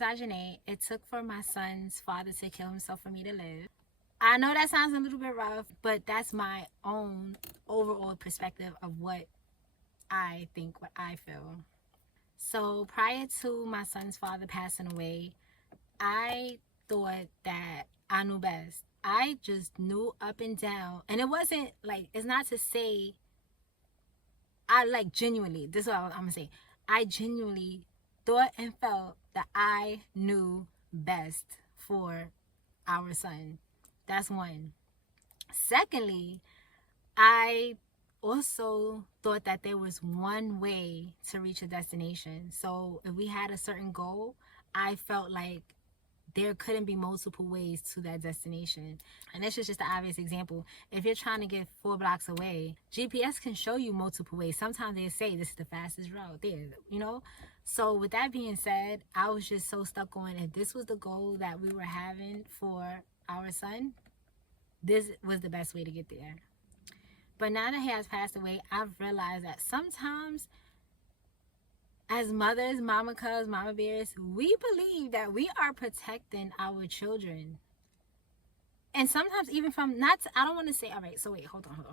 is Ajane. It took for my son's father to kill himself for me to live. I know that sounds a little bit rough, but that's my own overall perspective of what I think, what I feel. So prior to my son's father passing away, I thought that I knew best. I just knew up and down. And it wasn't like, it's not to say, I like genuinely, this is what I'm gonna say. I genuinely thought and felt that I knew best for our son. That's one. Secondly, I also thought that there was one way to reach a destination. So if we had a certain goal, I felt like there couldn't be multiple ways to that destination. And this is just an obvious example. If you're trying to get 4 blocks away, GPS can show you multiple ways. Sometimes they say this is the fastest route there, you know? So with that being said, I was just so stuck on, if this was the goal that we were having for our son, this was the best way to get there. But now that he has passed away, I've realized that sometimes as mothers, mama cubs, mama bears, we believe that we are protecting our children. And sometimes even from, I don't want to say, all right, so wait, hold on.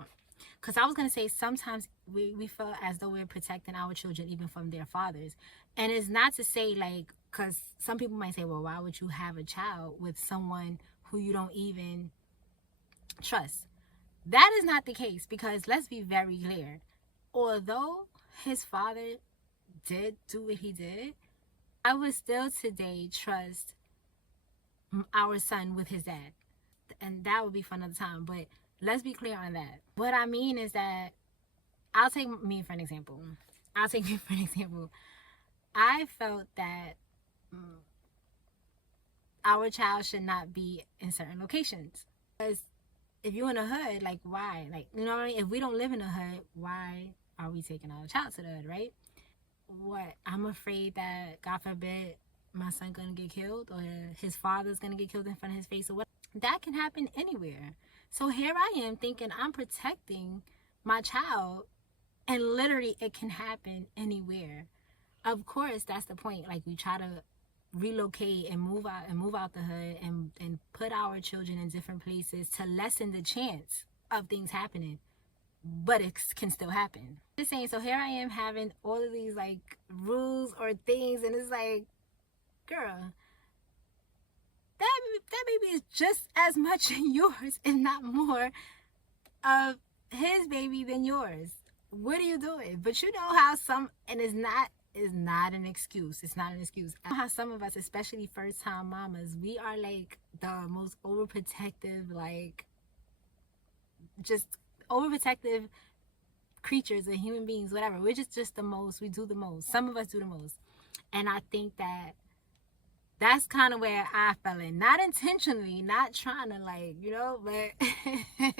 Because I was going to say sometimes we feel as though we're protecting our children even from their fathers. And it's not to say like, because some people might say, well, why would you have a child with someone who you don't even trust? That is not the case, because let's be very clear. Although his father did do what he did, I would still today trust our son with his dad. And that would be for another time. But let's be clear on that. What I mean is that, I'll take me for an example. I felt that our child should not be in certain locations. Because if you're in a hood, like why? Like, you know what I mean? If we don't live in a hood, why are we taking our child to the hood, right? What? I'm afraid that, God forbid, my son gonna get killed, or his father's gonna get killed in front of his face, or what? That can happen anywhere. So here I am thinking I'm protecting my child, and literally it can happen anywhere. Of course, that's the point. Like, we try to relocate and move out the hood and put our children in different places to lessen the chance of things happening, but it can still happen. Just saying. So here I am having all of these like rules or things, and it's like, girl, that baby is just as much yours, if not more, of his baby than yours. What are you doing? But you know how some, and it's not an excuse. It's not an excuse. How some of us, especially first time mamas, we are like the most overprotective, like just overprotective creatures or human beings, whatever. We're just the most. We do the most. Some of us do the most. And I think that that's kind of where I fell in. Not intentionally, not trying to like, you know, but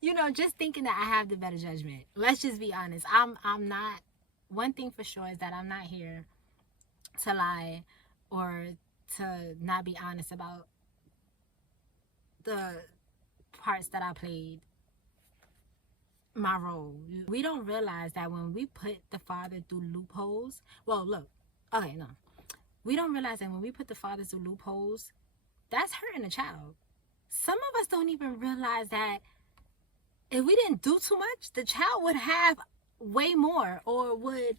you know, just thinking that I have the better judgment. Let's just be honest. I'm not, one thing for sure is that I'm not here to lie or to not be honest about the parts that I played, my role. We don't realize that when we put the father through loopholes, well, look, okay, no. We don't realize that when we put the father through loopholes, that's hurting the child. Some of us don't even realize that if we didn't do too much, the child would have way more, or would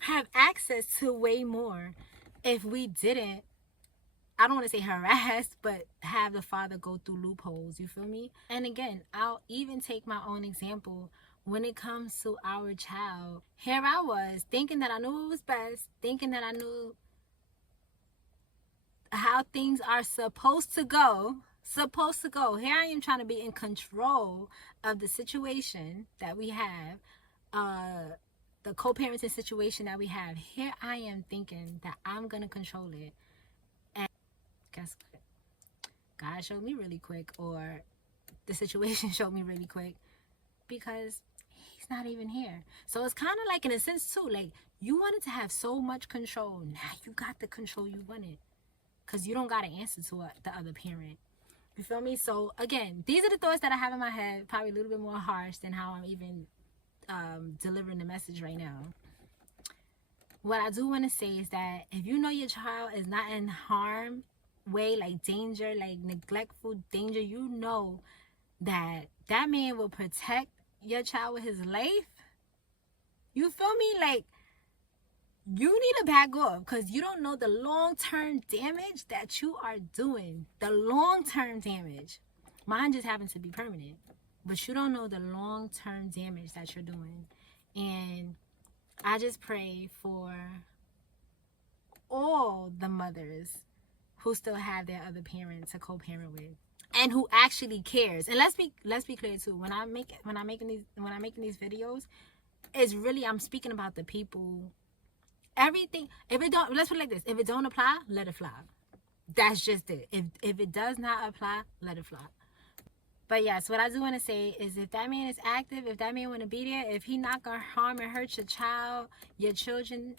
have access to way more if we didn't, I don't want to say harass, but have the father go through loopholes. You feel me? And again, I'll even take my own example. When it comes to our child, here I was thinking that I knew it was best, thinking that I knew how things are supposed to go. Here I am trying to be in control of the situation that we have, the co-parenting situation that we have. Here I am thinking that I'm gonna control it, and guess what? God showed me really quick, or the situation showed me really quick, because he's not even here. So it's kind of like, in a sense too, like, you wanted to have so much control, now you got the control you wanted, because you don't got to answer to the other parent. You feel me? So again, these are the thoughts that I have in my head, probably a little bit more harsh than how I'm even delivering the message right now. What I do want to say is that if you know your child is not in harm way, like danger, like neglectful danger, you know that that man will protect your child with his life. You feel me? Like, you need to back off because you don't know the long-term damage that you are doing. The long-term damage. Mine just happens to be permanent, but you don't know the long-term damage that you're doing. And I just pray for all the mothers who still have their other parent to co-parent with, and who actually cares. And let's be clear too. When I'm making these videos, it's really, I'm speaking about the people. Everything, if it don't, let's put it like this: if it don't apply, let it fly. That's just it. If it does not apply, let it fly. But yes, what I do want to say is, if that man is active, if that man want to be there, if he not gonna harm and hurt your child, your children,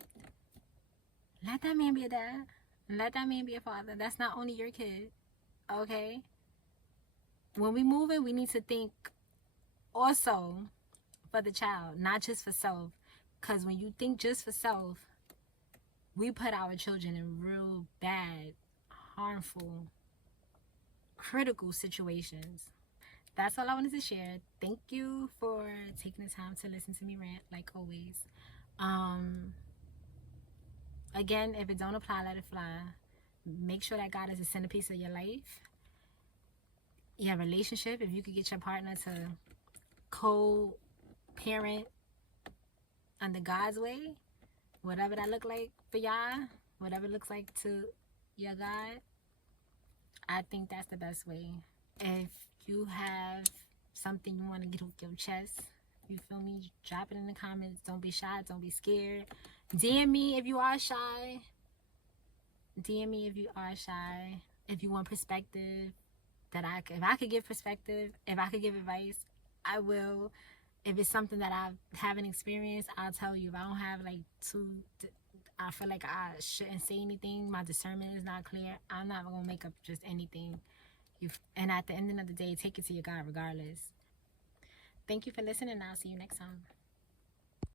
let that man be a dad. Let that man be a father. That's not only your kid, okay? When we move in, we need to think also for the child, not just for self. Because when you think just for self, we put our children in real bad, harmful, critical situations. That's all I wanted to share. Thank you for taking the time to listen to me rant, like always. Again, if it don't apply, let it fly. Make sure that God is the centerpiece of your life, your relationship. If you could get your partner to co-parent under God's way, whatever that look like for y'all, whatever it looks like to your God, I think that's the best way. If you have something you want to get off your chest, you feel me, drop it in the comments. Don't be shy, don't be scared. DM me if you are shy. DM me if you are shy. If you want perspective, if I could give perspective, if I could give advice, I will. If it's something that I haven't experienced, I'll tell you. If I don't have I feel like I shouldn't say anything, my discernment is not clear, I'm not gonna make up just anything. And at the end of the day, take it to your God regardless. Thank you for listening. I'll see you next time.